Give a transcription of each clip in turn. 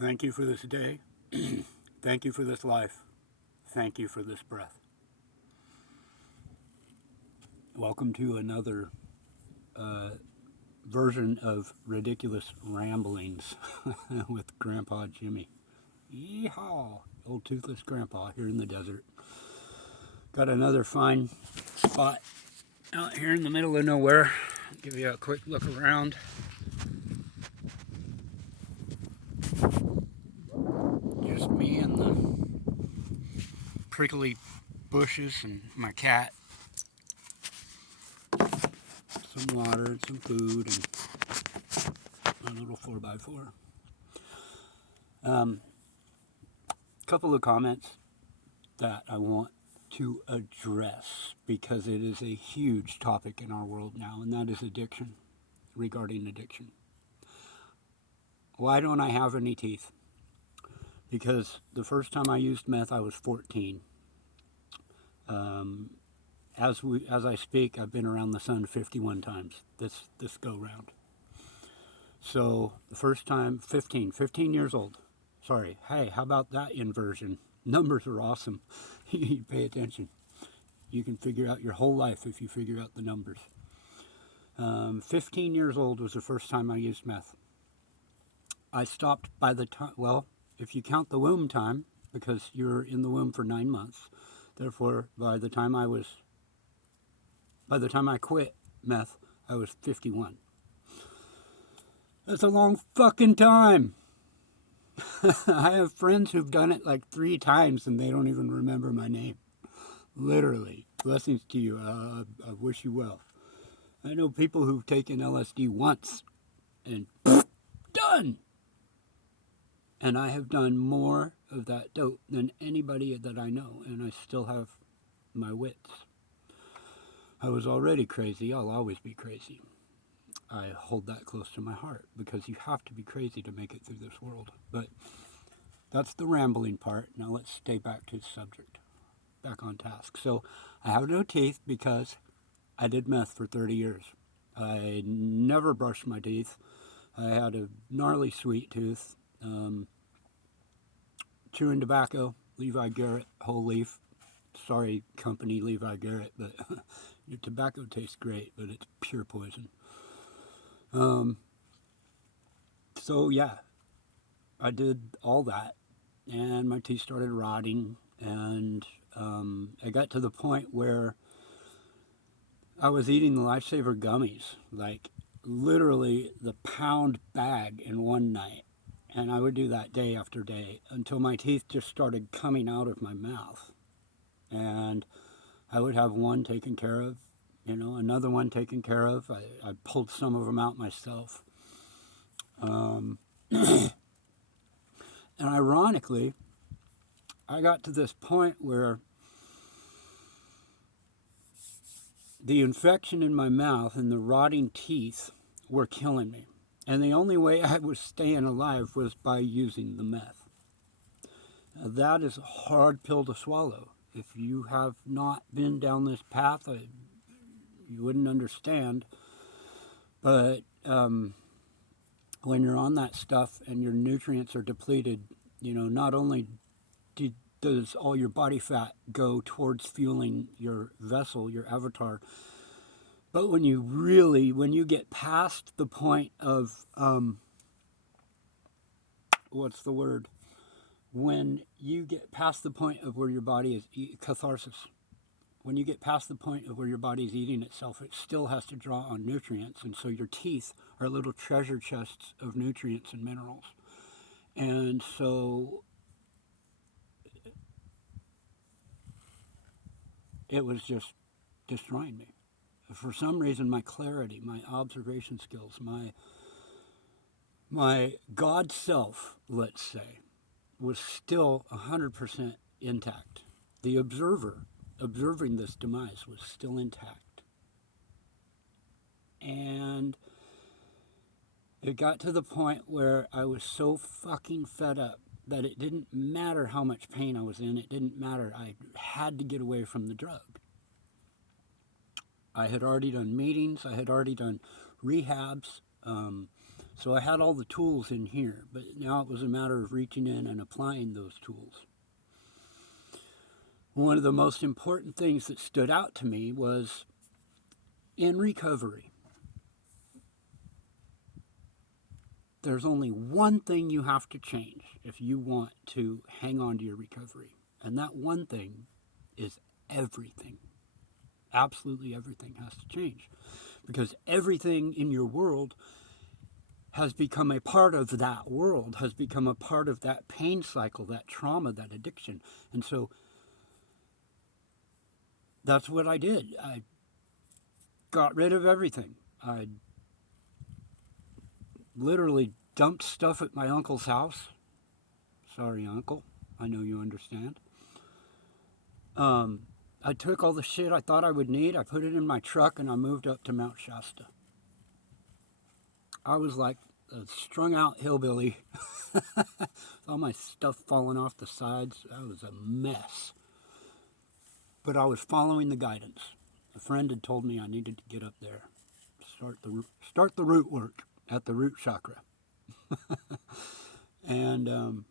Thank you for this day. Thank you for this life. Thank you for this breath. Welcome to another version of Ridiculous Ramblings with Grandpa Jimmy. Yeehaw! Old toothless grandpa here in the desert. Got another fine spot out here in the middle of nowhere. Give you a quick look around. Just me and the prickly bushes and my cat. Some water and some food and a little 4x4. Couple of comments that I want to address because it is a huge topic in our world now, and that is addiction, regarding addiction. Why don't I have any teeth? Because the first time I used meth, I was 14. As I speak, I've been around the sun 51 times this go round. So the first time, 15 years old. Sorry. Hey, how about that inversion? Numbers are awesome. You pay attention. You can figure out your whole life if you figure out the numbers. 15 years old was the first time I used meth. I stopped by the time, well, if you count the womb time, because you're in the womb for 9 months. Therefore, by the time I quit meth, I was 51. That's a long fucking time. I have friends who've done it like 3 times and they don't even remember my name. Literally. Blessings to you. I wish you well. I know people who've taken LSD once and done. And I have done more of that dope than anybody that I know, and I still have my wits. I was already crazy. I'll always be crazy. I hold that close to my heart because you have to be crazy to make it through this world. But that's the rambling part. Now let's stay back to the subject. Back on task. So I have no teeth because I did meth for 30 years. I never brushed my teeth. I had a gnarly sweet tooth. Chewing tobacco, Levi Garrett, whole leaf. Sorry, company Levi Garrett, but your tobacco tastes great, but it's pure poison. So yeah, I did all that, and my teeth started rotting, and I got to the point where I was eating the Lifesaver gummies, like literally the pound bag in one night. And I would do that day after day until my teeth just started coming out of my mouth. And I would have one taken care of, another one taken care of. I pulled some of them out myself. And ironically, I got to this point where the infection in my mouth and the rotting teeth were killing me. And the only way I was staying alive was by using the meth. Now, that is a hard pill to swallow. If you have not been down this path, you wouldn't understand. But when you're on that stuff and your nutrients are depleted, not only does all your body fat go towards fueling your vessel, your avatar, but when you get past the point of, what's the word? When you get past the point of where your body is, catharsis. When you get past the point of where your body is eating itself, it still has to draw on nutrients. And so your teeth are little treasure chests of nutrients and minerals. And so it was just destroying me. For some reason, my clarity, my observation skills, my God self, let's say, was still 100% intact. The observer observing this demise was still intact. And it got to the point where I was so fucking fed up that it didn't matter how much pain I was in. It didn't matter. I had to get away from the drug. I had already done meetings. I had already done rehabs. So I had all the tools in here, but now it was a matter of reaching in and applying those tools. One of the most important things that stood out to me was in recovery, there's only one thing you have to change if you want to hang on to your recovery. And that one thing is everything. Absolutely everything has to change. Because everything in your world has become a part of that world, has become a part of that pain cycle, that trauma, that addiction. And so that's what I did. I got rid of everything. I literally dumped stuff at my uncle's house. Sorry, uncle. I know you understand. I took all the shit I thought I would need, I put it in my truck, and I moved up to Mount Shasta. I was like a strung out hillbilly. All my stuff falling off the sides. I was a mess. But I was following the guidance. A friend had told me I needed to get up there, start the root work at the root chakra. And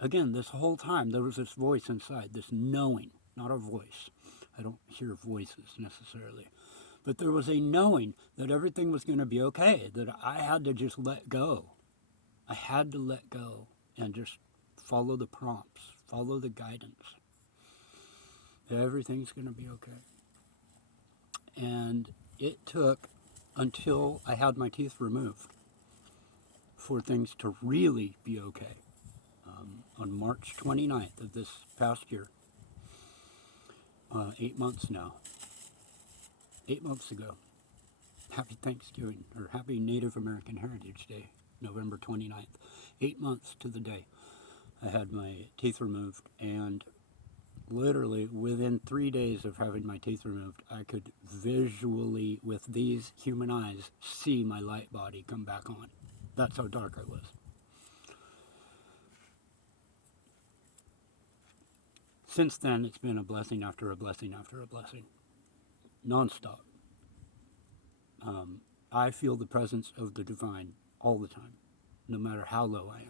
again, this whole time there was this voice inside, this knowing, not a voice. I don't hear voices necessarily. But there was a knowing that everything was going to be okay, that I had to just let go. I had to let go and just follow the prompts, follow the guidance. Everything's going to be okay. And it took until I had my teeth removed for things to really be okay. On March 29th of this past year, 8 months now, 8 months ago, happy Thanksgiving, or happy Native American Heritage Day, November 29th, 8 months to the day, I had my teeth removed, and literally within 3 days of having my teeth removed, I could visually, with these human eyes, see my light body come back on. That's how dark I was. Since then, it's been a blessing after a blessing after a blessing, nonstop. I feel the presence of the divine all the time, no matter how low I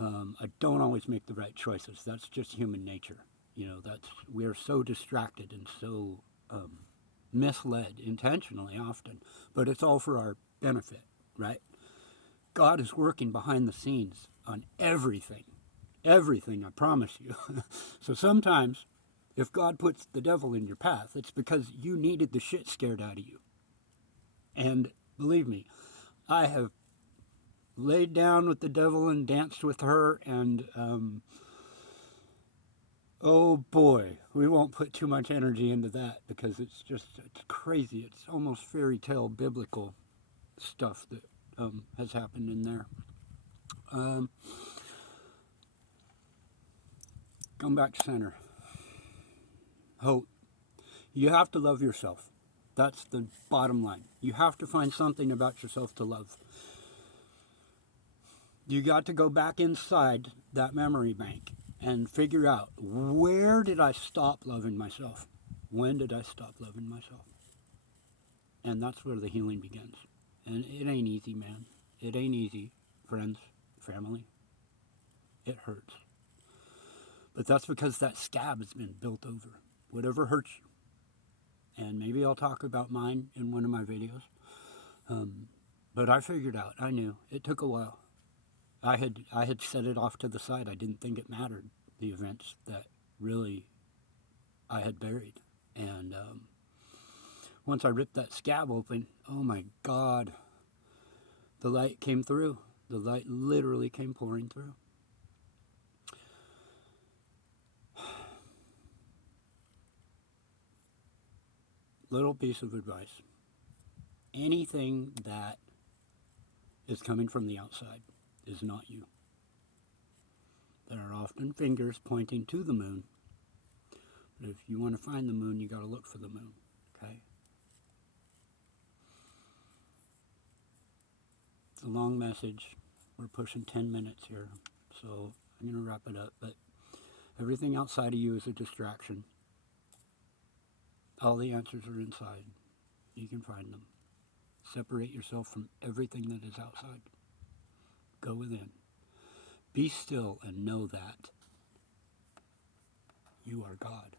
am. I don't always make the right choices. That's just human nature. You know, we are so distracted and so misled intentionally often, but it's all for our benefit, right? God is working behind the scenes on everything. Everything, I promise you. So sometimes, if God puts the devil in your path, it's because you needed the shit scared out of you. And believe me, I have laid down with the devil and danced with her, and oh boy, we won't put too much energy into that because it's crazy. It's almost fairy tale biblical stuff that has happened in there. Come back to center. Hope. You have to love yourself. That's the bottom line. You have to find something about yourself to love. You got to go back inside that memory bank and figure out, where did I stop loving myself? When did I stop loving myself? And that's where the healing begins. And it ain't easy, man. It ain't easy, friends, family. It hurts. But that's because that scab has been built over. Whatever hurts you. And maybe I'll talk about mine in one of my videos. But I figured out, I knew. It took a while. I had set it off to the side. I didn't think it mattered, the events that really I had buried. And once I ripped that scab open, oh my God, the light came through. The light literally came pouring through. Little piece of advice. Anything that is coming from the outside is not you. There are often fingers pointing to the moon, but if you want to find the moon, you got to look for the moon, okay? It's a long message. We're pushing 10 minutes here, so I'm going to wrap it up, but everything outside of you is a distraction. All the answers are inside. You can find them. Separate yourself from everything that is outside. Go within. Be still and know that you are God.